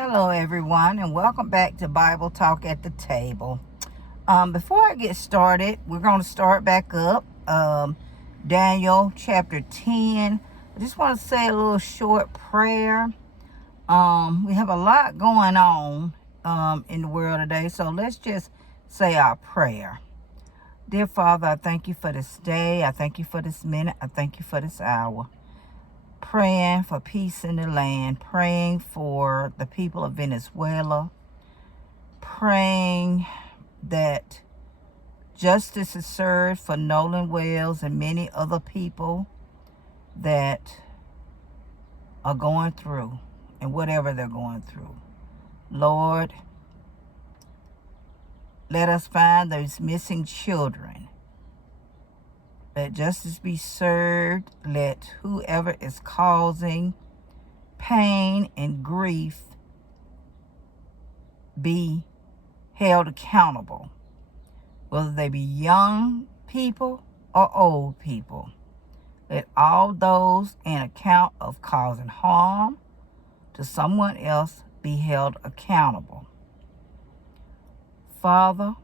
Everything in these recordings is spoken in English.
Hello, everyone, and welcome back to Bible Talk at the Table. Before I get started, we're going to start back up. Daniel chapter 10. I just want to say a little short prayer. We have a lot going on in the world today, so let's just say our prayer. Dear Father, I thank you for this day. I thank you for this minute. I thank you for this hour. Praying for peace in the land, praying for the people of Venezuela, praying that justice is served for Nolan Wells and many other people that are going through and whatever they're going through. Lord, let us find those missing children. Let justice be served. Let whoever is causing pain and grief be held accountable, whether they be young people or old people. Let all those in account of causing harm to someone else be held accountable. Father,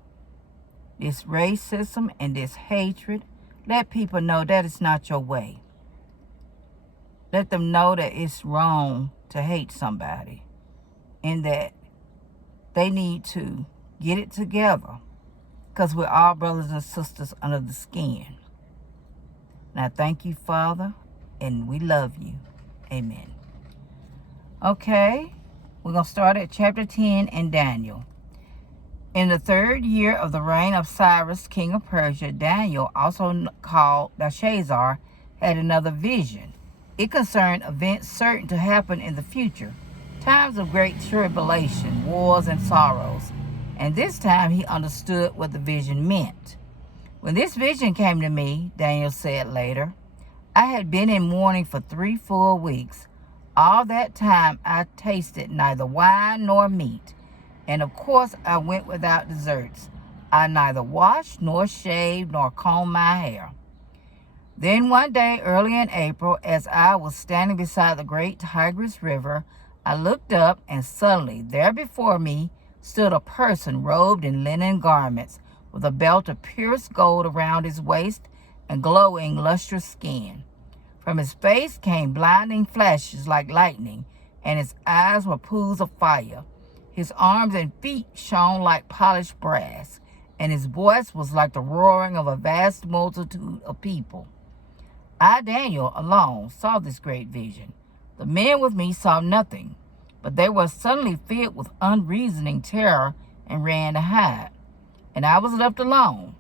this racism and this hatred, let people know that it's not your way. Let them know that it's wrong to hate somebody and that they need to get it together because we're all brothers and sisters under the skin. And I thank you, Father, and we love you. Amen. Okay, we're going to start at chapter 10 in Daniel. In the 3rd year of the reign of Cyrus, king of Persia, Daniel, also called Belshazzar, had another vision. It concerned events certain to happen in the future, times of great tribulation, wars, and sorrows. And this time he understood what the vision meant. When this vision came to me, Daniel said later, I had been in mourning for 3 full weeks. All that time I tasted neither wine nor meat. And of course, I went without desserts. I neither washed nor shaved nor combed my hair. Then one day early in April, as I was standing beside the great Tigris River, I looked up and suddenly there before me stood a person robed in linen garments with a belt of purest gold around his waist and glowing lustrous skin. From his face came blinding flashes like lightning, and his eyes were pools of fire. His arms and feet shone like polished brass, and his voice was like the roaring of a vast multitude of people. I, Daniel, alone saw this great vision. The men with me saw nothing, but they were suddenly filled with unreasoning terror and ran to hide. And I was left alone.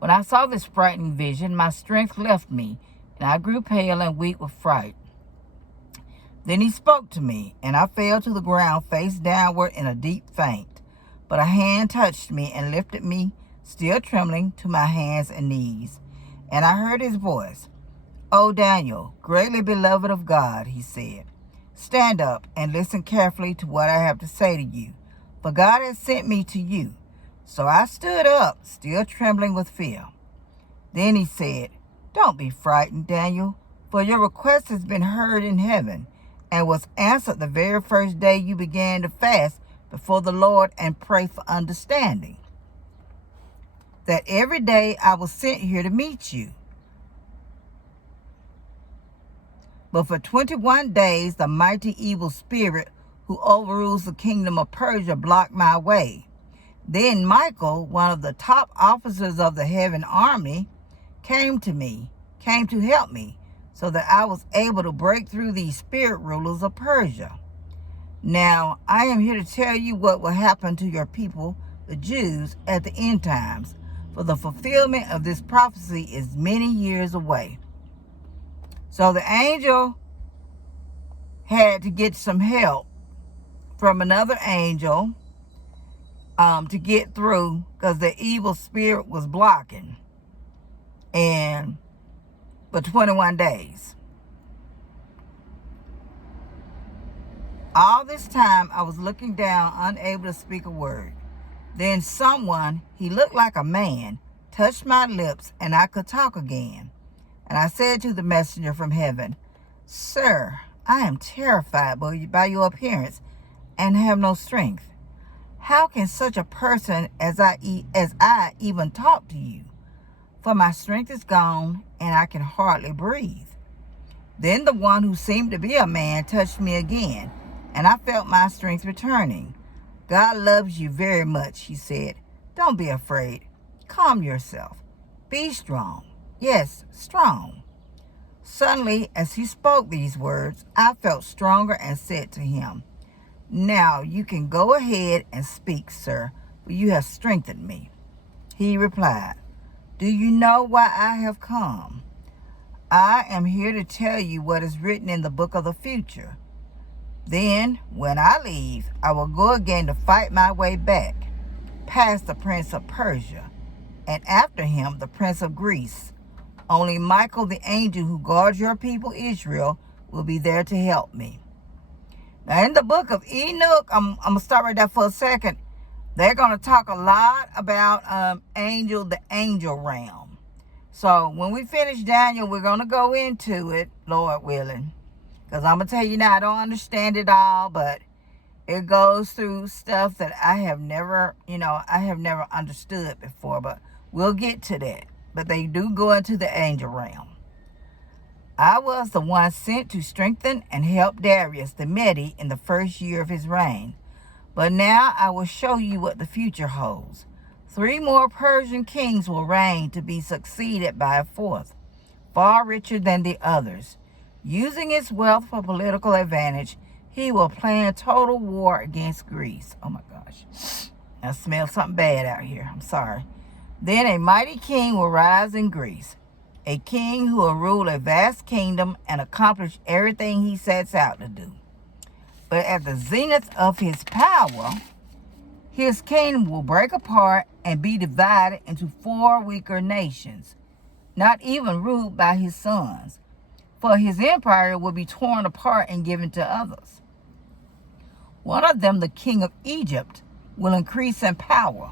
When I saw this frightening vision, my strength left me, and I grew pale and weak with fright. Then he spoke to me, and I fell to the ground face downward in a deep faint. But a hand touched me and lifted me, still trembling, to my hands and knees. And I heard his voice. O Daniel, greatly beloved of God, he said, stand up and listen carefully to what I have to say to you, for God has sent me to you. So I stood up, still trembling with fear. Then he said, don't be frightened, Daniel, for your request has been heard in heaven, and was answered the very first day you began to fast before the Lord and pray for understanding. That every day I was sent here to meet you. But for 21 days the mighty evil spirit who overrules the kingdom of Persia blocked my way. Then Michael, one of the top officers of the heaven army, came to help me, so that I was able to break through these spirit rulers of Persia. Now, I am here to tell you what will happen to your people, the Jews, at the end times, for the fulfillment of this prophecy is many years away. So the angel had to get some help from another angel to get through, because the evil spirit was blocking. And for 21 days. All this time, I was looking down, unable to speak a word. Then someone, he looked like a man, touched my lips, and I could talk again. And I said to the messenger from heaven, Sir, I am terrified by your appearance and have no strength? How can such a person as I even talk to you? For my strength is gone, and I can hardly breathe." Then the one who seemed to be a man touched me again, and I felt my strength returning. "God loves you very much," he said. "Don't be afraid. Calm yourself. Be strong. Yes, strong." Suddenly, as he spoke these words, I felt stronger and said to him, "Now you can go ahead and speak, sir, for you have strengthened me." He replied, "Do you know why I have come? I am here to tell you what is written in the book of the future. Then, when I leave, I will go again to fight my way back, past the prince of Persia, and after him the prince of Greece. Only Michael, the angel who guards your people Israel, will be there to help me." Now, in the book of Enoch, I'm going to start right there for a second. They're going to talk a lot about the angel realm. So when we finish Daniel, we're going to go into it, Lord willing. Because I'm going to tell you now, I don't understand it all, but it goes through stuff that I have never understood before. But we'll get to that. But they do go into the angel realm. "I was the one sent to strengthen and help Darius the Mede in the first year of his reign. But now I will show you what the future holds. 3 more Persian kings will reign to be succeeded by a fourth, far richer than the others. Using his wealth for political advantage, he will plan total war against Greece." Oh my gosh. I smell something bad out here. I'm sorry. "Then a mighty king will rise in Greece, a king who will rule a vast kingdom and accomplish everything he sets out to do. But at the zenith of his power, his kingdom will break apart and be divided into 4 weaker nations, not even ruled by his sons, for his empire will be torn apart and given to others. One of them, the king of Egypt, will increase in power,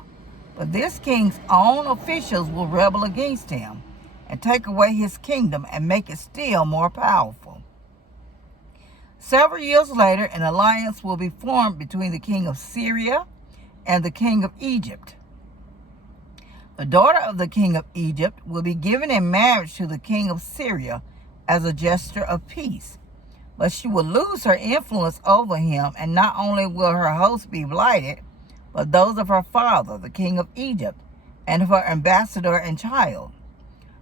but this king's own officials will rebel against him and take away his kingdom and make it still more powerful. Several years later, an alliance will be formed between the king of Syria and the king of Egypt. The daughter of the king of Egypt will be given in marriage to the king of Syria as a gesture of peace, but she will lose her influence over him, and not only will her host be blighted, but those of her father, the king of Egypt, and of her ambassador and child.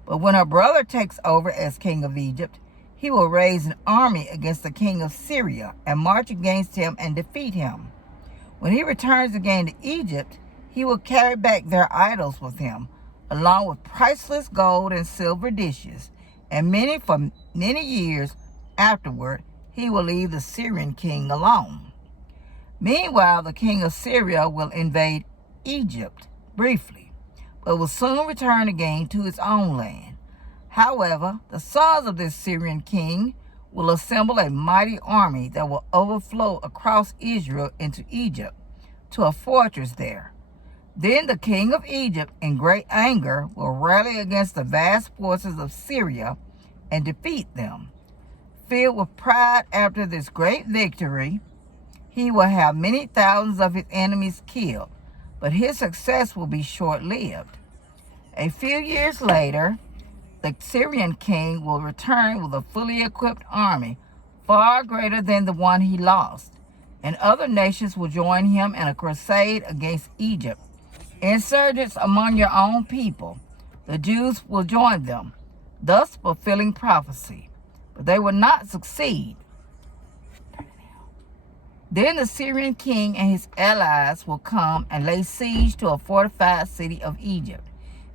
But when her brother takes over as king of Egypt, he will raise an army against the king of Syria and march against him and defeat him. When he returns again to Egypt, he will carry back their idols with him, along with priceless gold and silver dishes, and for many years afterward, he will leave the Syrian king alone. Meanwhile, the king of Syria will invade Egypt briefly, but will soon return again to his own land. However, the sons of this Syrian king will assemble a mighty army that will overflow across Israel into Egypt to a fortress there. Then the king of Egypt, in great anger, will rally against the vast forces of Syria and defeat them. Filled with pride after this great victory, he will have many thousands of his enemies killed, but his success will be short-lived. A few years later, the Syrian king will return with a fully equipped army, far greater than the one he lost, and other nations will join him in a crusade against Egypt. Insurgents among your own people, the Jews, will join them, thus fulfilling prophecy, but they will not succeed. Then the Syrian king and his allies will come and lay siege to a fortified city of Egypt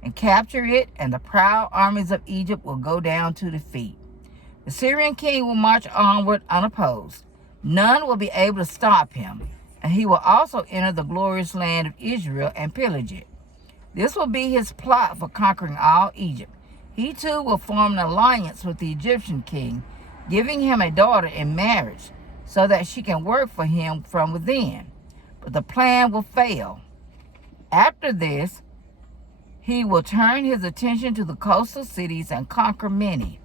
and capture it, and the proud armies of Egypt will go down to defeat. The Syrian king will march onward unopposed. None will be able to stop him, and he will also enter the glorious land of Israel and pillage it. This will be his plot for conquering all Egypt. He too will form an alliance with the Egyptian king, giving him a daughter in marriage so that she can work for him from within. But the plan will fail. After this, he will turn his attention to the coastal cities and conquer many.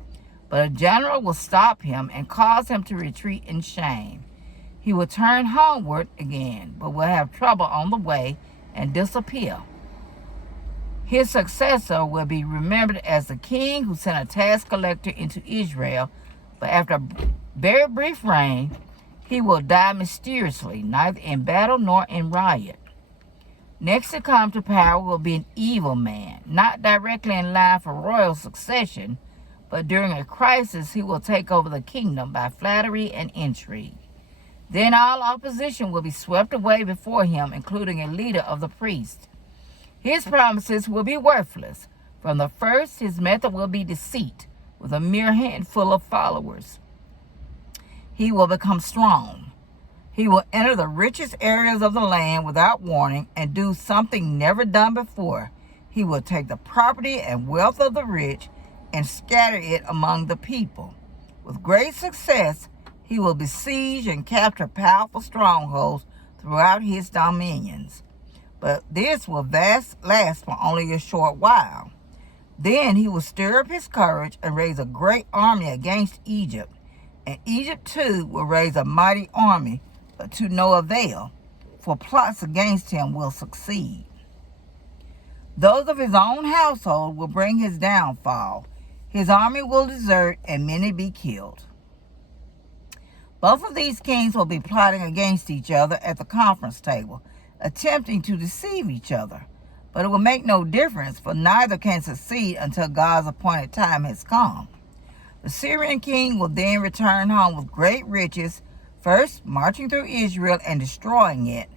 But a general will stop him and cause him to retreat in shame. He will turn homeward again, but will have trouble on the way and disappear. His successor will be remembered as the king who sent a tax collector into Israel, but after a very brief reign, he will die mysteriously, neither in battle nor in riot. Next to come to power will be an evil man, not directly in line for royal succession, but during a crisis he will take over the kingdom by flattery and intrigue. Then all opposition will be swept away before him, including a leader of the priests. His promises will be worthless. From the first, his method will be deceit, with a mere handful of followers. He will become strong. He will enter the richest areas of the land without warning and do something never done before. He will take the property and wealth of the rich and scatter it among the people. With great success, he will besiege and capture powerful strongholds throughout his dominions. But this will last for only a short while. Then he will stir up his courage and raise a great army against Egypt. And Egypt too will raise a mighty army, but to no avail, for plots against him will succeed. Those of his own household will bring his downfall. His army will desert and many be killed. Both of these kings will be plotting against each other at the conference table, attempting to deceive each other. But it will make no difference, for neither can succeed until God's appointed time has come. The Syrian king will then return home with great riches, first marching through Israel and destroying it.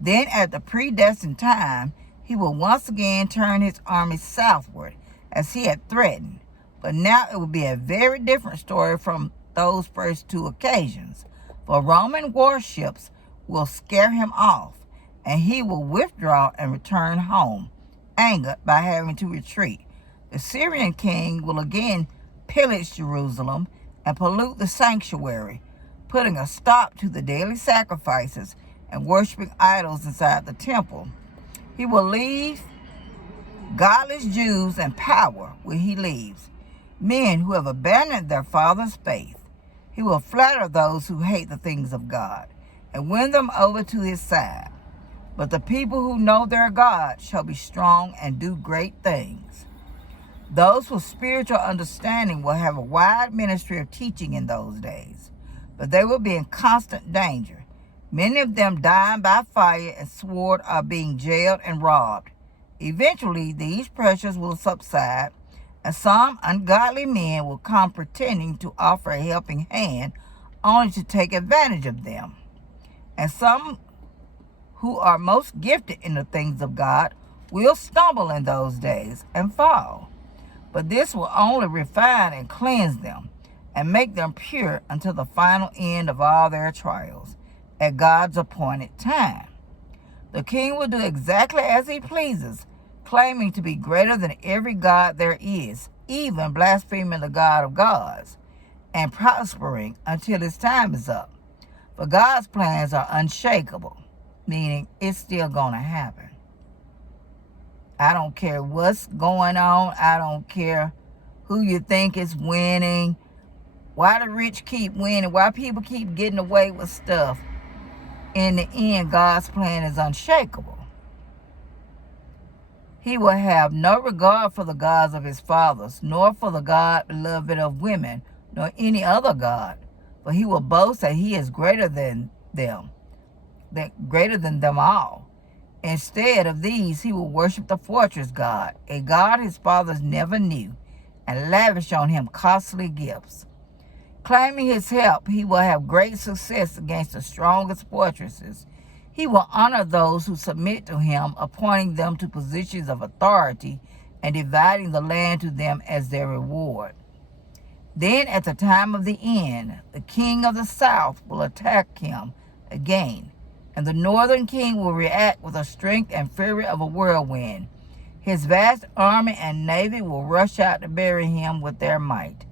Then at the predestined time, he will once again turn his army southward, as he had threatened. But now it will be a very different story from those first two occasions, for Roman warships will scare him off, and he will withdraw and return home, angered by having to retreat. The Syrian king will again pillage Jerusalem and pollute the sanctuary, putting a stop to the daily sacrifices and worshiping idols inside the temple. He will leave godless Jews in power where he leaves, men who have abandoned their father's faith. He will flatter those who hate the things of God and win them over to his side. But the people who know their God shall be strong and do great things. Those with spiritual understanding will have a wide ministry of teaching in those days, but they will be in constant danger. Many of them dying by fire and sword are being jailed and robbed. Eventually, these pressures will subside, and some ungodly men will come pretending to offer a helping hand only to take advantage of them. And some who are most gifted in the things of God will stumble in those days and fall. But this will only refine and cleanse them and make them pure until the final end of all their trials at God's appointed time. The king will do exactly as he pleases, claiming to be greater than every god there is, even blaspheming the God of gods, and prospering until his time is up. For God's plans are unshakable, meaning it's still going to happen. I don't care what's going on. I don't care who you think is winning, why the rich keep winning, why people keep getting away with stuff. In the end, God's plan is unshakable. He will have no regard for the gods of his fathers, nor for the God beloved of women, nor any other god. For he will boast that he is greater than them all. Instead of these, he will worship the fortress god, a god his fathers never knew, and lavish on him costly gifts. Claiming his help, he will have great success against the strongest fortresses. He will honor those who submit to him, appointing them to positions of authority and dividing the land to them as their reward. Then at the time of the end, the king of the south will attack him again, and the northern king will react with the strength and fury of a whirlwind. His vast army and navy will rush out to bury him with their might.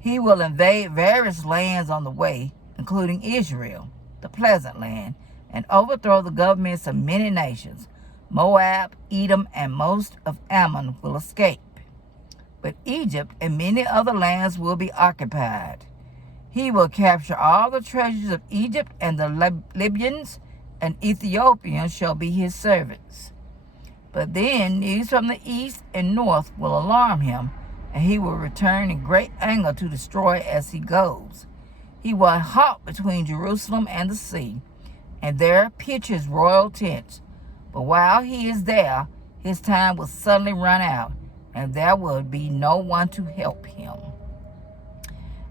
He will invade various lands on the way, including Israel, the pleasant land, and overthrow the governments of many nations. Moab, Edom, and most of Ammon will escape. But Egypt and many other lands will be occupied. He will capture all the treasures of Egypt, and the Libyans and Ethiopians shall be his servants. But then news from the east and north will alarm him, and he will return in great anger to destroy as he goes. He will halt between Jerusalem and the sea, and there pitch his royal tents. But while he is there, his time will suddenly run out, and there will be no one to help him.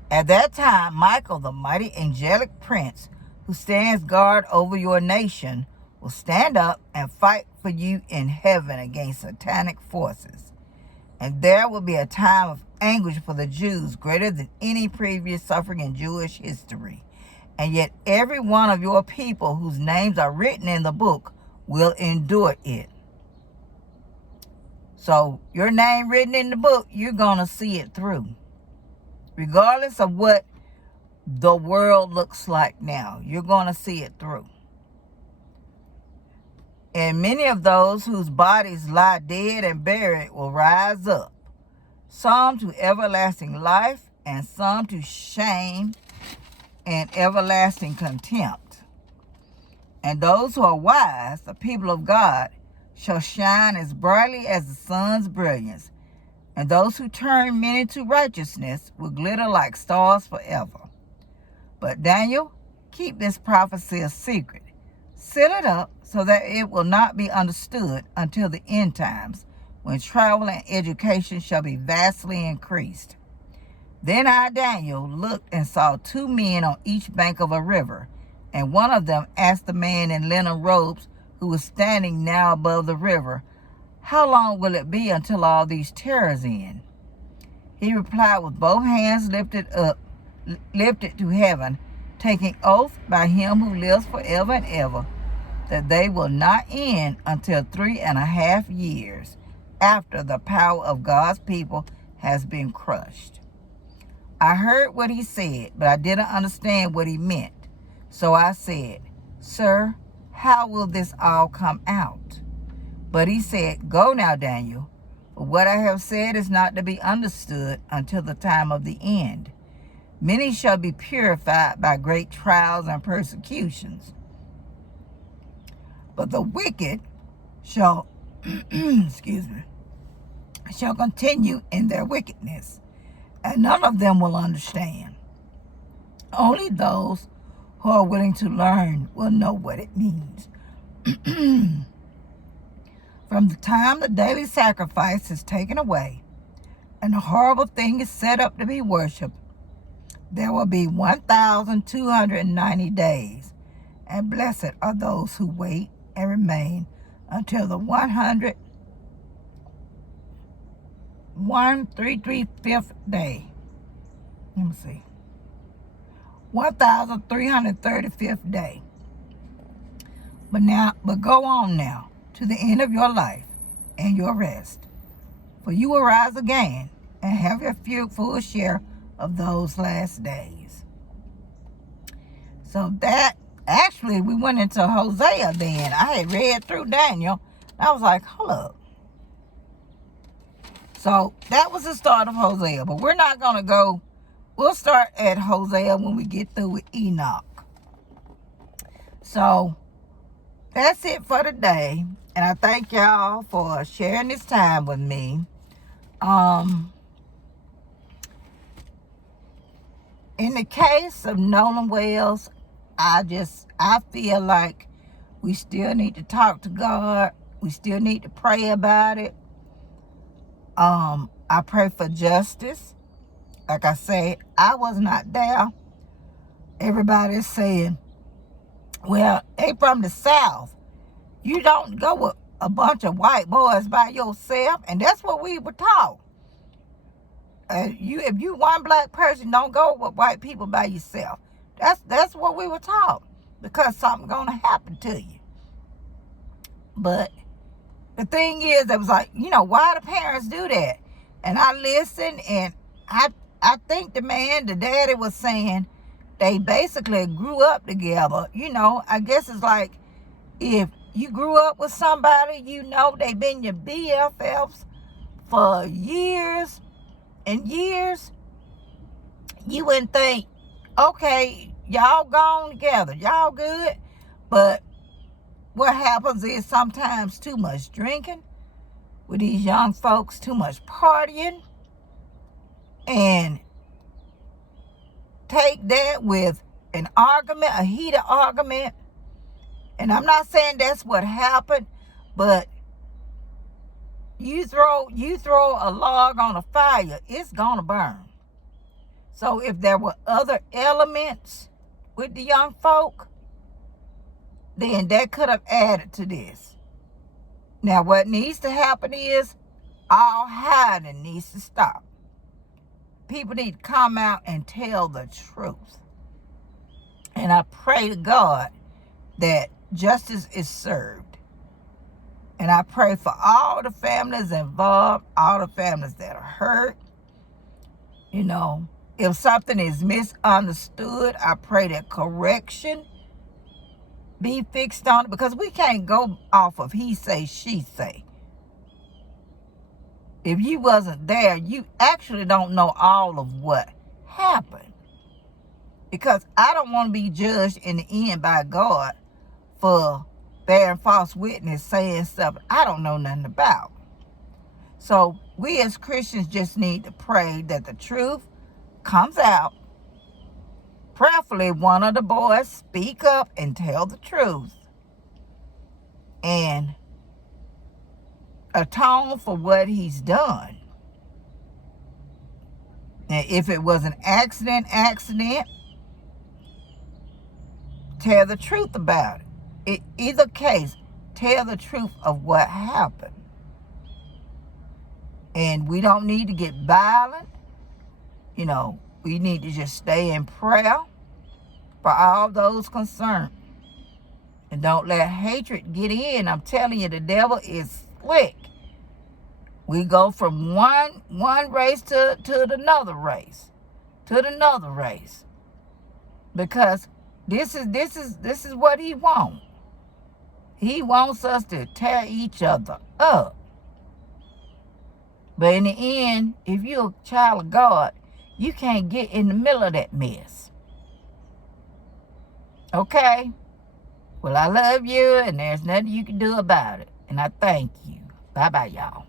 At that time, Michael, the mighty angelic prince who stands guard over your nation, will stand up and fight for you in heaven against satanic forces. And there will be a time of anguish for the Jews greater than any previous suffering in Jewish history. And yet every one of your people whose names are written in the book will endure it. So your name written in the book, you're going to see it through. Regardless of what the world looks like now, you're going to see it through. And many of those whose bodies lie dead and buried will rise up, some to everlasting life, and some to shame and everlasting contempt. And those who are wise, the people of God, shall shine as brightly as the sun's brilliance, and those who turn many to righteousness will glitter like stars forever. But Daniel, keep this prophecy a secret. Seal it up so that it will not be understood until the end times, when travel and education shall be vastly increased. Then I, Daniel, looked and saw two men on each bank of a river, and one of them asked the man in linen robes who was standing now above the river, "How long will it be until all these terrors end?" He replied with both hands lifted to heaven, taking oath by him who lives forever and ever, that they will not end until 3.5 years after the power of God's people has been crushed. I heard what he said, but I didn't understand what he meant. So I said, "Sir, how will this all come out?" But he said, "Go now, Daniel. But what I have said is not to be understood until the time of the end. Many shall be purified by great trials and persecutions. But the wicked shall, shall continue in their wickedness, and none of them will understand. Only those who are willing to learn will know what it means. From the time the daily sacrifice is taken away and the horrible thing is set up to be worshipped, there will be 1,290 days, and blessed are those who wait and remain until the 135th day. Let me see. 1,335th day. But go on now to the end of your life and your rest, for you will rise again and have your full share of those last days. So that actually, we went into Hosea then. I had read through Daniel. I was like, hold up. So that was the start of Hosea. But we're not going to go. We'll start at Hosea when we get through with Enoch. So that's it for today. And I thank y'all for sharing this time with me. In the case of Nolan Wells, I feel like we still need to talk to God. We still need to pray about it. I pray for justice. Like I said, I was not there. Everybody's saying, well, they from the South. You don't go with a bunch of white boys by yourself. And that's what we were taught. If you one black person, don't go with white people by yourself. That's what we were taught, because something's gonna happen to you. But the thing is, it was like, why do parents do that? And I listened, and I think the daddy was saying they basically grew up together. I guess it's like if you grew up with somebody, they've been your BFFs for years and years, you wouldn't think Okay, y'all gone together. Y'all good. But what happens is sometimes too much drinking with these young folks, too much partying, and take that with an argument, a heated argument. And I'm not saying that's what happened, but you throw a log on a fire, it's gonna burn. So if there were other elements with the young folk, then that could have added to this. Now what needs to happen is all hiding needs to stop. People need to come out and tell the truth. And I pray to God that justice is served. And I pray for all the families involved, all the families that are hurt. You know, if something is misunderstood, I pray that correction be fixed on it, because we can't go off of he say, she say. If you wasn't there, you actually don't know all of what happened. Because I don't want to be judged in the end by God for bearing false witness, saying stuff I don't know nothing about. So we as Christians just need to pray that the truth comes out. Prayerfully, one of the boys speak up and tell the truth. And atone for what he's done. And if it was an accident, tell the truth about it. In either case, tell the truth of what happened. And we don't need to get violent. You know, we need to just stay in prayer for all those concerned. And don't let hatred get in. I'm telling you, the devil is slick. We go from one race to another race. To another race. Because this is what he wants. He wants us to tear each other up. But in the end, if you're a child of God, you can't get in the middle of that mess. Okay? Well, I love you, and there's nothing you can do about it. And I thank you. Bye-bye, y'all.